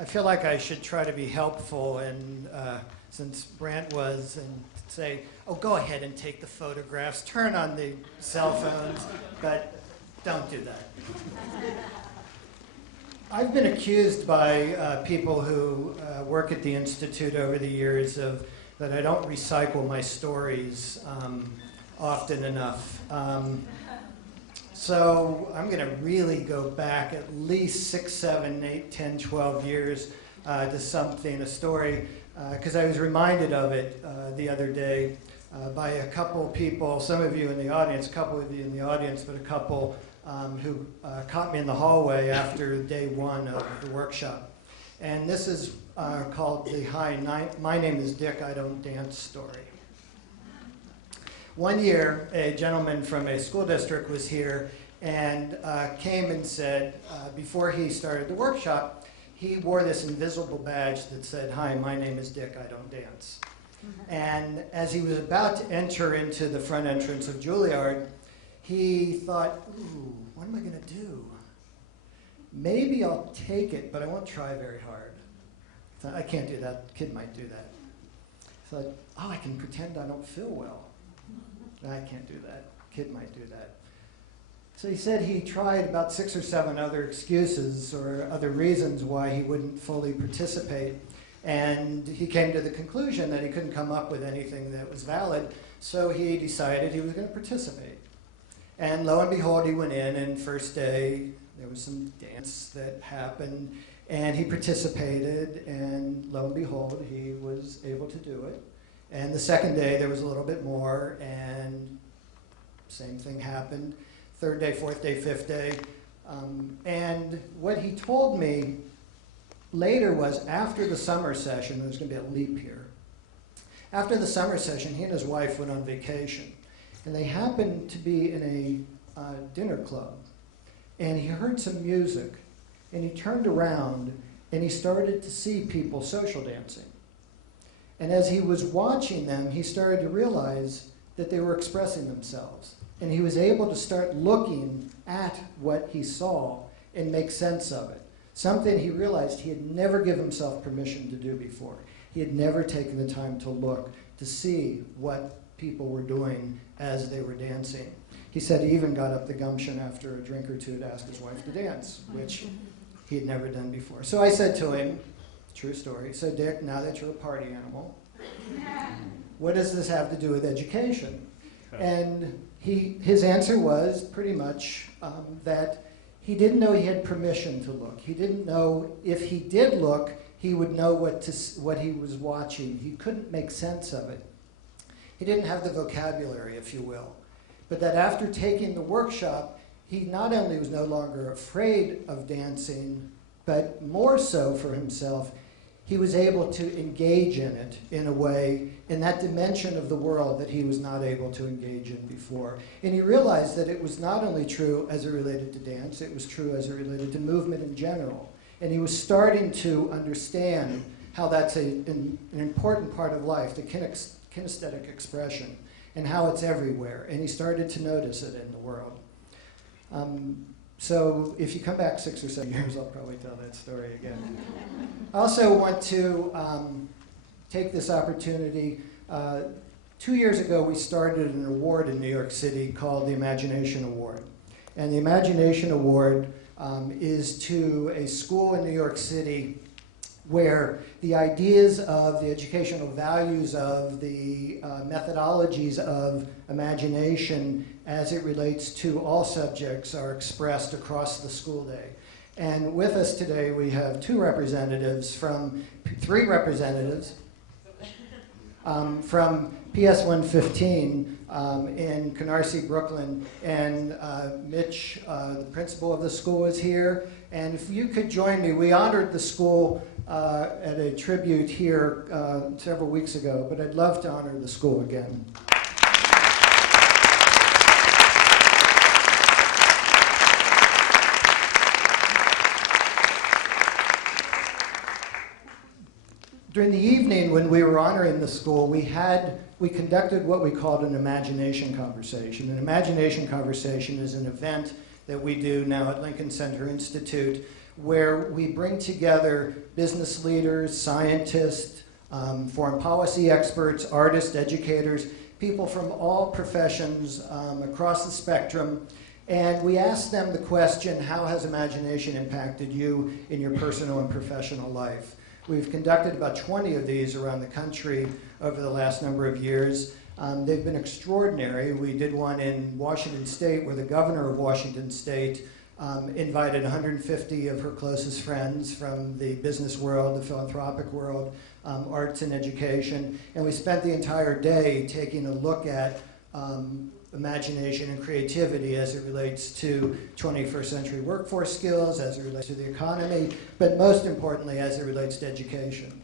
I feel like I should try to be helpful, and since Brant was, and say, oh, go ahead and take the photographs, turn on the cell phones, but don't do that. I've been accused by people who work at the Institute over the years that I don't recycle my stories often enough. So I'm going to really go back at least 6, 7, 8, 10, 12 years to something, a story, because I was reminded of it the other day by a couple people, some of you in the audience, a couple of you in the audience, but a couple who caught me in the hallway after day one of the workshop. And this is called the Hi, My Name is Dick, I Don't Dance story. One year, a gentleman from a school district was here and came and said, before he started the workshop, he wore this invisible badge that said, hi, my name is Dick, I don't dance. And as he was about to enter into the front entrance of Juilliard, he thought, ooh, what am I going to do? Maybe I'll take it, but I won't try very hard. I thought, I can't do that. The kid might do that. I thought, oh, I can pretend I don't feel well. I can't do that. Kid might do that. So he said he tried about 6 or 7 other excuses or other reasons why he wouldn't fully participate. And he came to the conclusion that he couldn't come up with anything that was valid, so he decided he was going to participate. And lo and behold, he went in, and first day there was some dance that happened, and he participated, and lo and behold, he was able to do it. And the second day, there was a little bit more, and same thing happened. Third day, fourth day, fifth day. And what he told me later was after the summer session, there's going to be a leap here. After the summer session, he and his wife went on vacation. And they happened to be in a dinner club. And he heard some music. And he turned around, and he started to see people social dancing. And as he was watching them, he started to realize that they were expressing themselves. And he was able to start looking at what he saw and make sense of it. Something he realized he had never given himself permission to do before. He had never taken the time to look, to see what people were doing as they were dancing. He said he even got up the gumption after a drink or two to ask his wife to dance, which he had never done before. So I said to him, true story, so Dick, now that you're a party animal, what does this have to do with education? And his answer was pretty much that he didn't know he had permission to look. He didn't know if he did look, he would know what he was watching. He couldn't make sense of it. He didn't have the vocabulary, if you will. But that after taking the workshop, he not only was no longer afraid of dancing, but more so for himself, he was able to engage in it in a way, in that dimension of the world that he was not able to engage in before. And he realized that it was not only true as it related to dance, it was true as it related to movement in general. And he was starting to understand how that's an important part of life, the kinesthetic expression, and how it's everywhere. And he started to notice it in the world. So if you come back 6 or 7 years, I'll probably tell that story again. I also want to take this opportunity. 2 years ago, we started an award in New York City called the Imagination Award. And the Imagination Award is to a school in New York City where the ideas of the educational values of the methodologies of imagination as it relates to all subjects are expressed across the school day. And with us today we have three representatives from from PS 115 in Canarsie, Brooklyn, and Mitch, the principal of the school, is here. And if you could join me, we honored the school at a tribute here several weeks ago, but I'd love to honor the school again. During the evening when we were honoring the school, we conducted what we called an imagination conversation. An imagination conversation is an event that we do now at Lincoln Center Institute where we bring together business leaders, scientists, foreign policy experts, artists, educators, people from all professions across the spectrum. And we ask them the question, how has imagination impacted you in your personal and professional life? We've conducted about 20 of these around the country over the last number of years. They've been extraordinary. We did one in Washington State where the governor of Washington State invited 150 of her closest friends from the business world, the philanthropic world, arts and education. And we spent the entire day taking a look at imagination and creativity as it relates to 21st century workforce skills, as it relates to the economy, but most importantly, as it relates to education.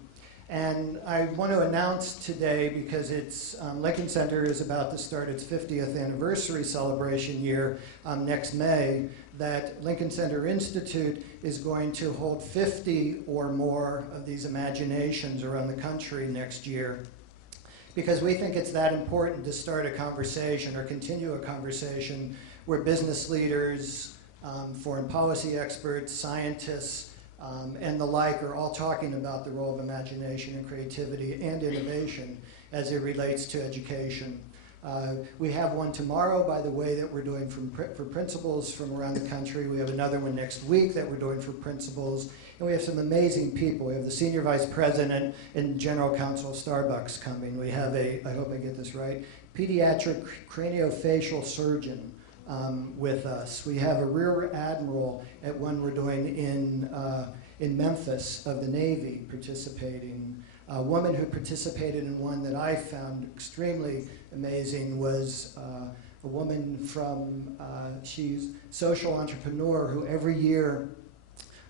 And I want to announce today, because it's Lincoln Center is about to start its 50th anniversary celebration year next May, that Lincoln Center Institute is going to hold 50 or more of these imaginations around the country next year, because we think it's that important to start a conversation or continue a conversation where business leaders, foreign policy experts, scientists, and the like are all talking about the role of imagination and creativity and innovation as it relates to education. We have one tomorrow, by the way, that we're doing for principals from around the country. We have another one next week that we're doing for principals. And we have some amazing people. We have the Senior Vice President and General Counsel of Starbucks coming. We have I hope I get this right, pediatric craniofacial surgeon with us. We have a Rear Admiral at one we're doing in Memphis of the Navy participating. A woman who participated in one that I found extremely amazing was a woman from, she's social entrepreneur who every year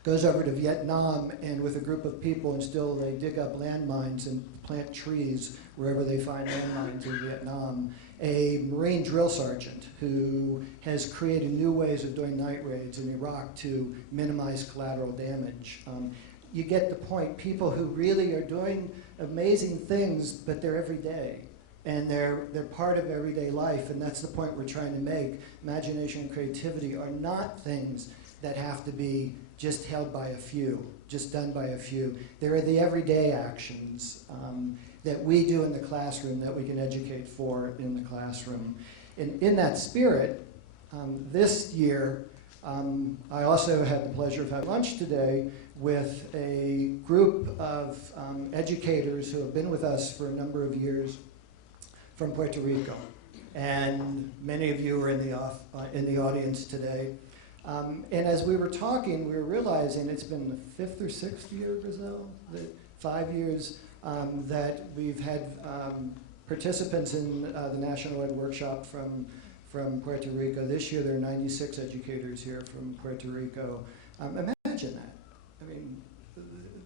goes over to Vietnam and with a group of people and still they dig up landmines and plant trees wherever they find landmines in Vietnam. A Marine drill sergeant who has created new ways of doing night raids in Iraq to minimize collateral damage. You get the point. People who really are doing amazing things, but they're everyday. And they're part of everyday life, and that's the point we're trying to make. Imagination and creativity are not things that have to be just held by a few, just done by a few. There are the everyday actions that we do in the classroom that we can educate for in the classroom. In that spirit, this year, I also had the pleasure of having lunch today with a group of educators who have been with us for a number of years from Puerto Rico. And many of you are in the audience today. And as we were talking, we were realizing it's been the 5th or 6th year, Brazil, 5 years that we've had participants in the National Ed Workshop from Puerto Rico. This year there are 96 educators here from Puerto Rico. Imagine that. I mean,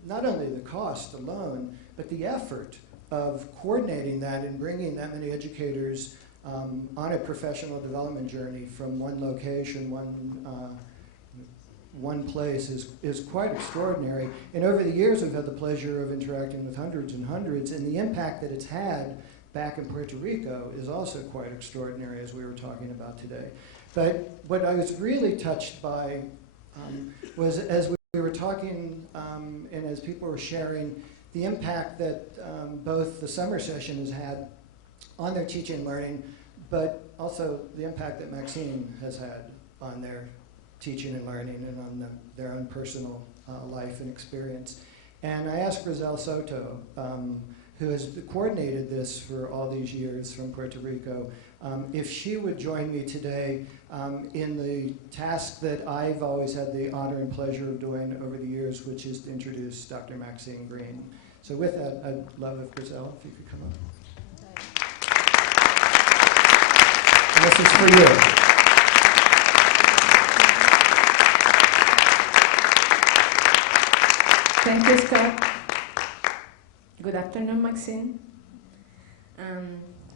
not only the cost alone, but the effort of coordinating that and bringing that many educators on a professional development journey from one location, one place is quite extraordinary. And over the years, we've had the pleasure of interacting with hundreds and hundreds, and the impact that it's had back in Puerto Rico is also quite extraordinary, as we were talking about today. But what I was really touched by was as we were talking and as people were sharing the impact that both the summer session has had on their teaching and learning, but also the impact that Maxine has had on their teaching and learning and on their own personal life and experience. And I asked Grizel Soto, who has coordinated this for all these years from Puerto Rico, if she would join me today in the task that I've always had the honor and pleasure of doing over the years, which is to introduce Dr. Maxine Greene. So with that, I'd love if Grizel, if you could come up. And this is for you. Thank you, Scott. Good afternoon, Maxine.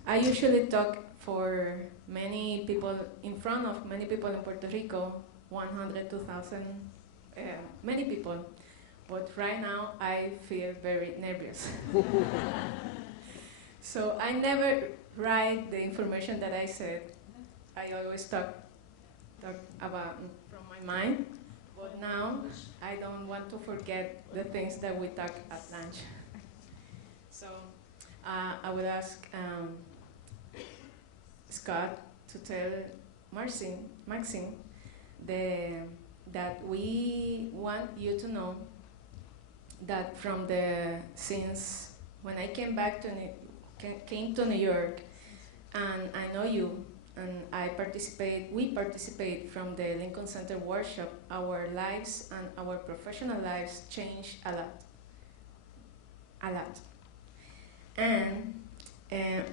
I usually talk for many people, in front of many people in Puerto Rico, 100, 2,000, many people. But right now, I feel very nervous. So I never write the information that I said. I always talk about from my mind. But now, I don't want to forget the things that we talk at lunch. So, I would ask Scott to tell Maxine, that we want you to know that since when I came to New York, and I know you, and we participate from the Lincoln Center workshop, our lives and our professional lives change a lot. And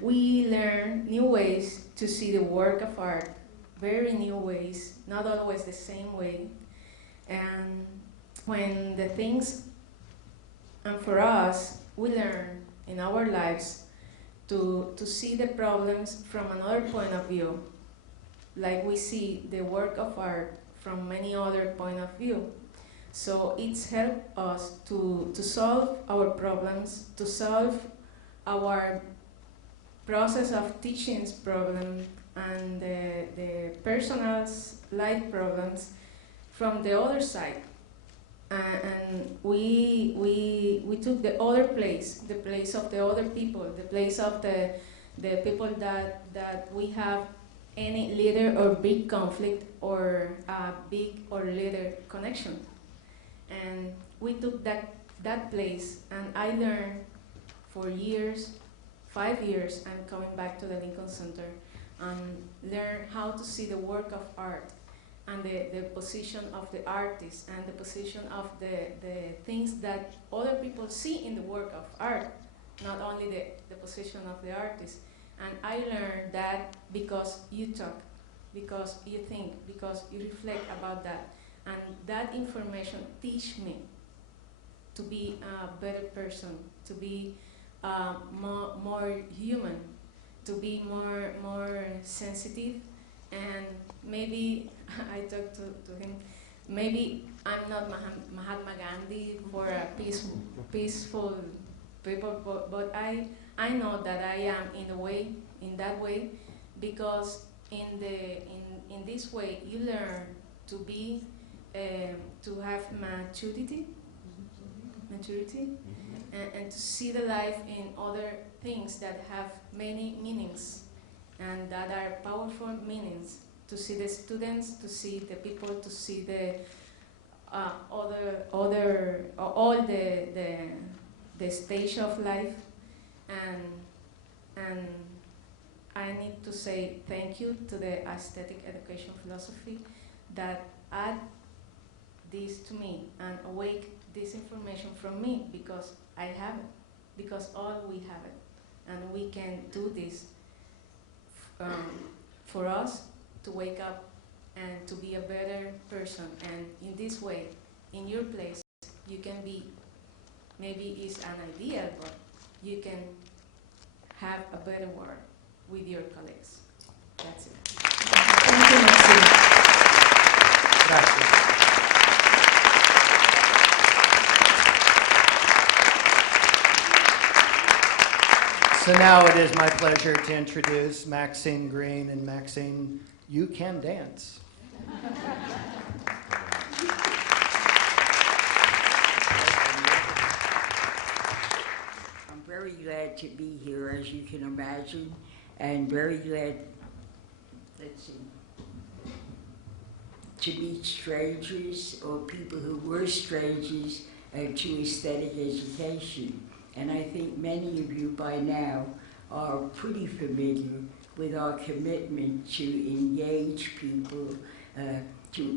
we learn new ways to see the work of art, very new ways, not always the same way. And when the things, and for us, we learn in our lives to see the problems from another point of view, like we see the work of art from many other point of view. So it's helped us to solve our problems, to solve our process of teaching's problem and the personal's life problems from the other side. And we took the other place, the place of the other people, the place of the people that we have any little or big conflict or big or little connection. And we took that place, and I learned for years, 5 years, I'm coming back to the Lincoln Center, and learn how to see the work of art and the position of the artist and the position of the things that other people see in the work of art, not only the position of the artist. And I learned that because you talk, because you think, because you reflect about that. And that information teach me to be a better person, to be more human, to be more sensitive. And maybe I talked to him, maybe I'm not Mahatma Gandhi for a peaceful people, but I know that I am in that way, because in this way you learn to be to have maturity, and to see the life in other things that have many meanings and that are powerful meanings, to see the students, to see the people, to see the all the stage of life. And I need to say thank you to the aesthetic education philosophy that add this to me and awake this information from me, because I have it, because all we have it, and we can do this for us to wake up and to be a better person. And in this way, in your place, you can be, maybe it's an idea, but you can have a better world with your colleagues. That's it. Thank you, Maxine. Gracias. So now it is my pleasure to introduce Maxine Greene. And Maxine, you can dance. I'm very glad to be here, as you can imagine, and very glad, to meet strangers or people who were strangers to aesthetic education. And I think many of you by now are pretty familiar with our commitment to engage people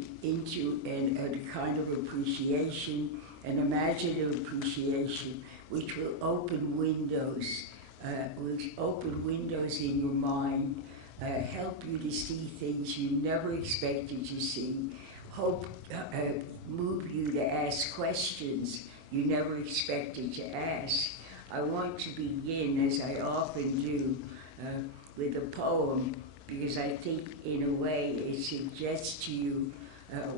into a kind of appreciation, an imaginative appreciation, which will open windows in your mind, help you to see things you never expected to see, move you to ask questions you never expected to ask. I want to begin, as I often do, with a poem, because I think in a way it suggests to you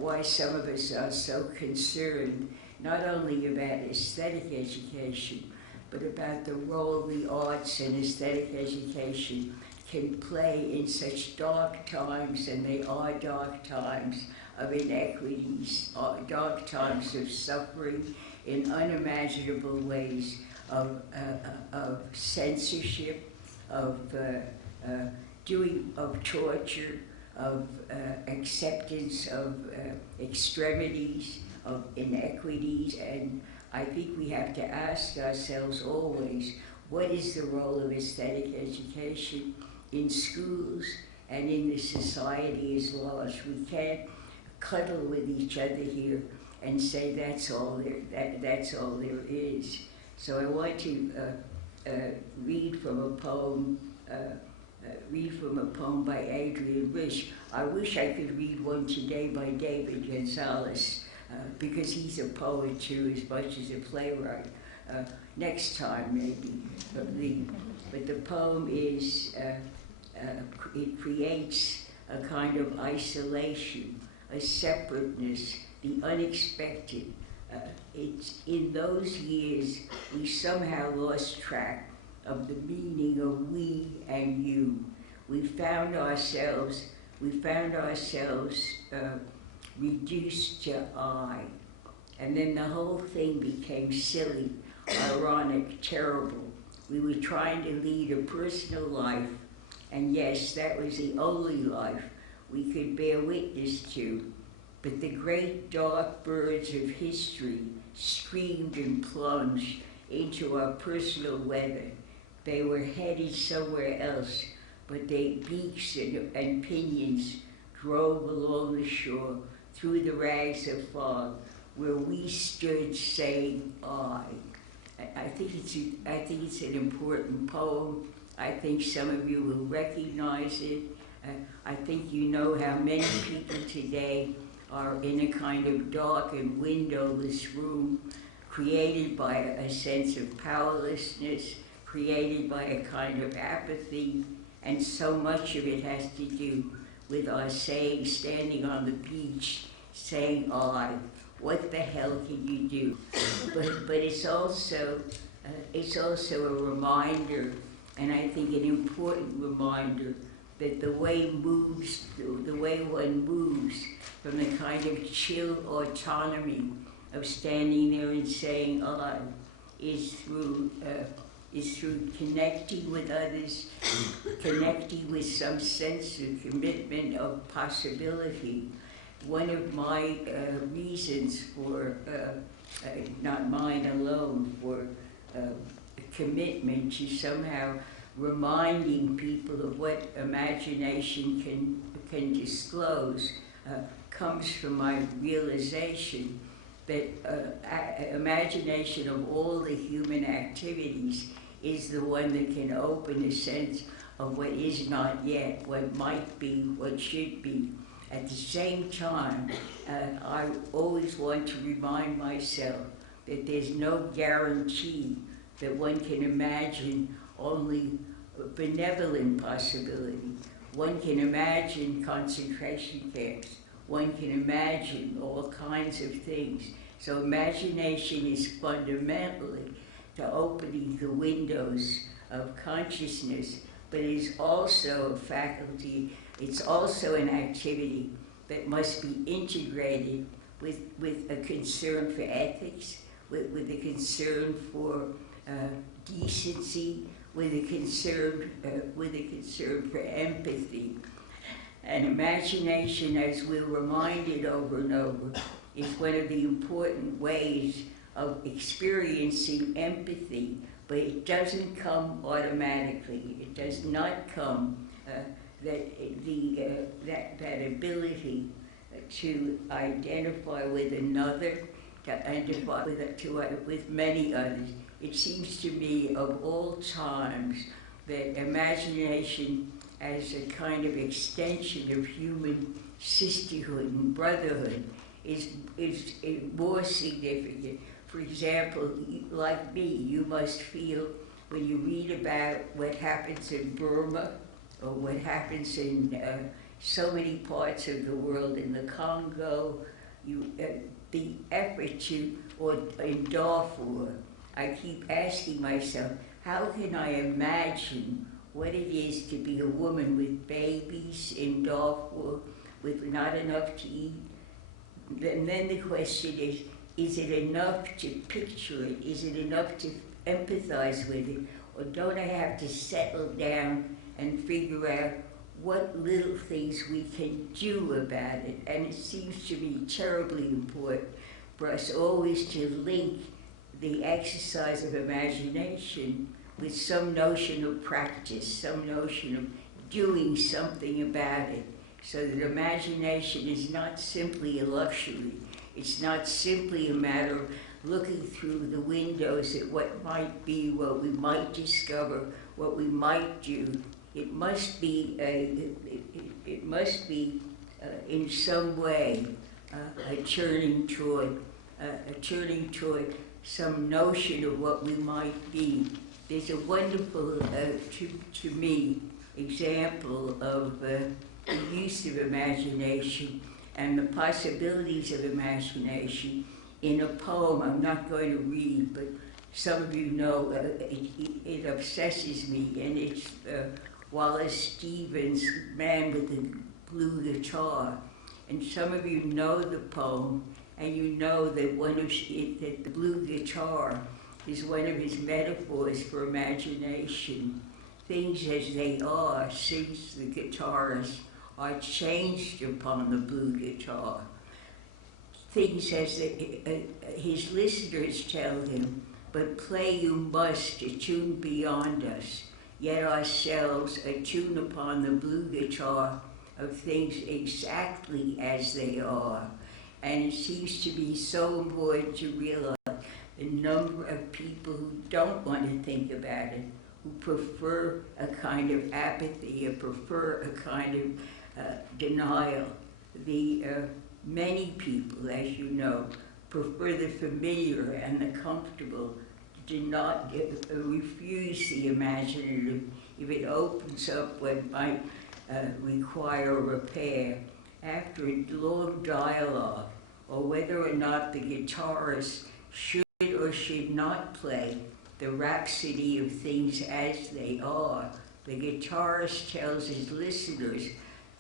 why some of us are so concerned, not only about aesthetic education, but about the role the arts and aesthetic education can play in such dark times, and they are dark times, of inequities, dark times of suffering in unimaginable ways, of censorship, of torture, of acceptance of extremities, of inequities, and I think we have to ask ourselves always, what is the role of aesthetic education in schools and in the society as large? We can't cuddle with each other here and say that's all there is. So I want to read from a poem by Adrian Rich. I wish I could read one today by David Gonzalez, because he's a poet too as much as a playwright. Next time maybe. But the poem is, it creates a kind of isolation, a separateness, the unexpected. It's in those years we somehow lost track of the meaning of we and you. We found ourselves reduced to I. And then the whole thing became silly, ironic, terrible. We were trying to lead a personal life, and yes, that was the only life we could bear witness to. But the great dark birds of history screamed and plunged into our personal weather. They were headed somewhere else, but their beaks and pinions drove along the shore through the rags of fog, where we stood saying, I think it's an important poem. I think some of you will recognize it. I think you know how many people today are in a kind of dark and windowless room, created by a sense of powerlessness, created by a kind of apathy, and so much of it has to do with our standing on the beach, saying, what the hell can you do? But it's also a reminder, and I think an important reminder, that the way one moves from the kind of chill autonomy of standing there and saying is through connecting with others, connecting with some sense of commitment of possibility. One of my reasons for, not mine alone, for commitment to somehow reminding people of what imagination can disclose comes from my realization that imagination of all the human activities is the one that can open a sense of what is not yet, what might be, what should be. At the same time, I always want to remind myself that there's no guarantee that one can imagine only benevolent possibility. One can imagine concentration camps. One can imagine all kinds of things. So imagination is fundamentally to opening the windows of consciousness, but it is also a faculty, it's also an activity that must be integrated with a concern for ethics, with a concern for decency, with a concern for empathy. And imagination, as we're reminded over and over, is one of the important ways of experiencing empathy, but it doesn't come automatically. It does not come that ability to identify with another, to identify with many others. It seems to me of all times that imagination as a kind of extension of human sisterhood and brotherhood is more significant. For example, like me, you must feel when you read about what happens in Burma or what happens in so many parts of the world, in the Congo, the effort to, or in Darfur, I keep asking myself, how can I imagine what it is to be a woman with babies in Darfur, with not enough to eat, and then the question is it enough to picture it? Is it enough to empathize with it? Or don't I have to settle down and figure out what little things we can do about it? And it seems to me terribly important for us always to link the exercise of imagination with some notion of practice, some notion of doing something about it, so that imagination is not simply a luxury. It's not simply a matter of looking through the windows at what might be, what we might discover, what we might do. It must be in some way a turning toward some notion of what we might be. There's a wonderful, to me, example of the use of imagination and the possibilities of imagination in a poem I'm not going to read, but some of you know it obsesses me, and it's Wallace Stevens' Man with the Blue Guitar. And some of you know the poem, and you know that that the blue guitar is one of his metaphors for imagination. Things as they are, since the guitarist, are changed upon the blue guitar. Things as his listeners tell him, but play you must, a tune beyond us, yet ourselves attune upon the blue guitar of things exactly as they are. And it seems to be so important to realize the number of people who don't want to think about it, who prefer a kind of apathy, or prefer a kind of denial. Many people, as you know, prefer the familiar and the comfortable, do not refuse the imaginative if it opens up what might require repair. After a long dialogue, or whether or not the guitarist should or should not play the rhapsody of things as they are, the guitarist tells his listeners,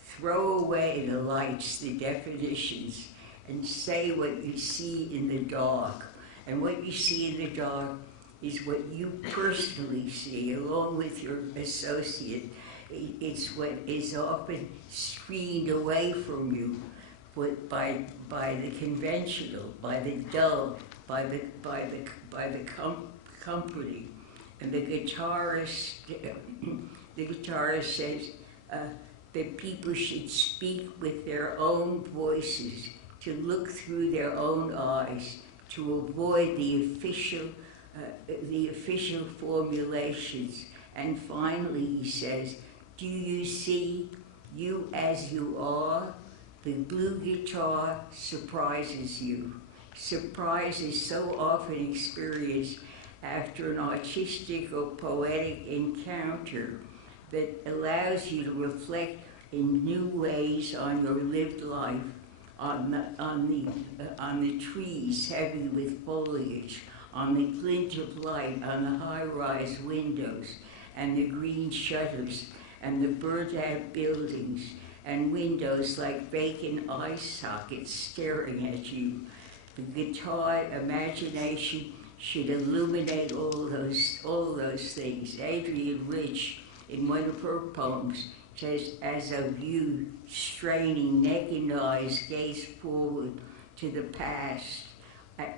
throw away the lights, the definitions, and say what you see in the dark. And what you see in the dark is what you personally see, along with your associate. It's what is often screened away from you by the conventional, by the dull, by the comforting. And the guitarist says that people should speak with their own voices, to look through their own eyes, to avoid the official formulations. And finally, he says, do you see you as you are? The blue guitar surprises you. Surprise is so often experienced after an artistic or poetic encounter that allows you to reflect in new ways on your lived life, on the trees heavy with foliage, on the glint of light on the high-rise windows, and the green shutters, and the burnt-out buildings, and windows like vacant eye sockets staring at you. The guitar imagination should illuminate all those things. Adrienne Rich, in one of her poems, says, as of you, straining neck and eyes, gaze forward to the past.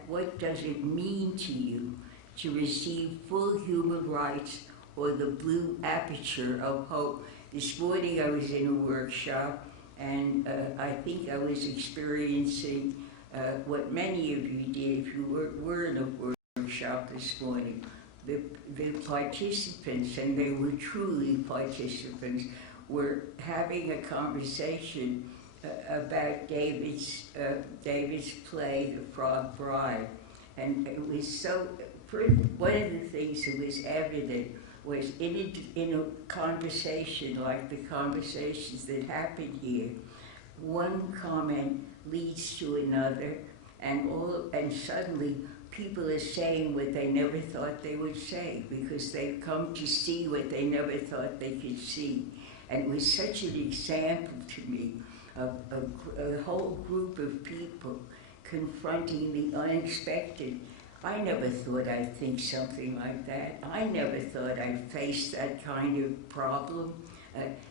What does it mean to you to receive full human rights or the blue aperture of hope? This morning I was in a workshop, and I think I was experiencing what many of you did if you were in a workshop this morning. The participants, and they were truly participants, were having a conversation about David's play, The Frog Bride. And it was so, one of the things that was evident was in a conversation like the conversations that happened here, one comment leads to another, and suddenly people are saying what they never thought they would say, because they've come to see what they never thought they could see. And it was such an example to me a whole group of people confronting the unexpected. I never thought I'd think something like that. I never thought I'd face that kind of problem.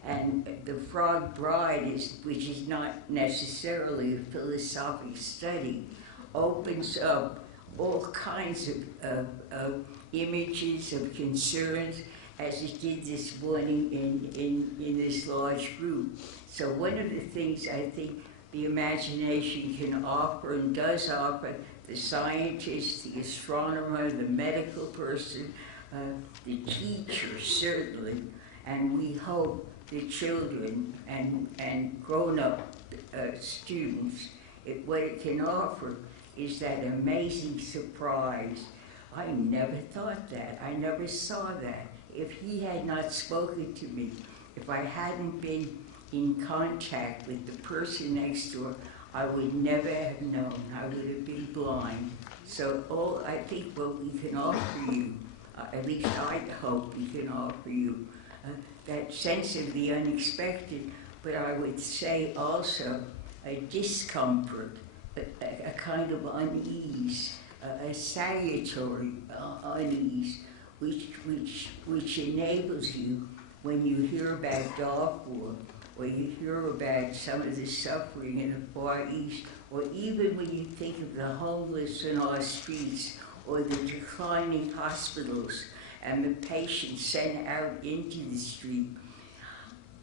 And The Frog Bride, which is not necessarily a philosophic study, opens up all kinds of images, of concerns, as it did this morning in this large group. So one of the things I think the imagination can offer and does offer, the scientist, the astronomer, the medical person, the teacher certainly, and we hope the children and grown-up students, what it can offer is that amazing surprise. I never thought that. I never saw that. If he had not spoken to me, if I hadn't been in contact with the person next door, I would never have known. I would have been blind. So I think what we can offer you, at least I hope we can offer you, that sense of the unexpected, but I would say also a discomfort, a kind of unease, a salutary unease, which enables you, when you hear about Darfur, or you hear about some of the suffering in the Far East, or even when you think of the homeless in our streets, or the declining hospitals, and the patients sent out into the street,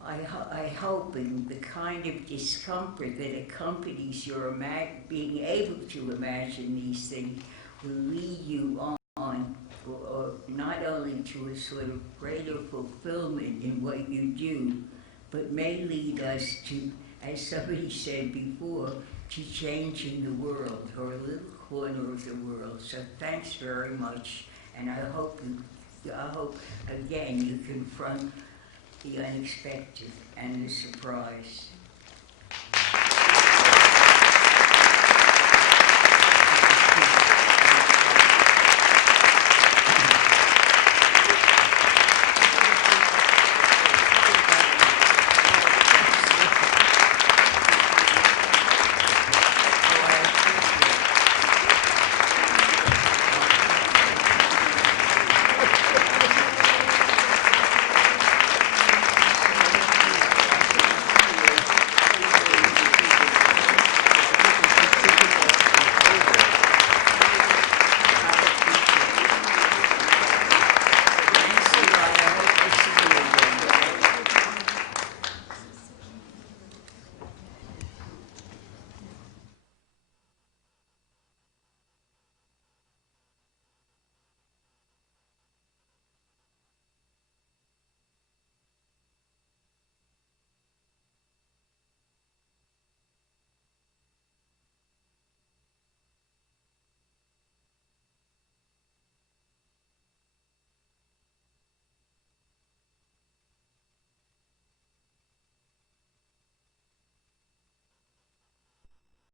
I hope in the kind of discomfort that accompanies your being able to imagine these things will lead you on, or not only to a sort of greater fulfillment in what you do, but may lead us to, as somebody said before, to changing the world, or a little corner of the world. So thanks very much, and I hope again you confront the unexpected and the surprise.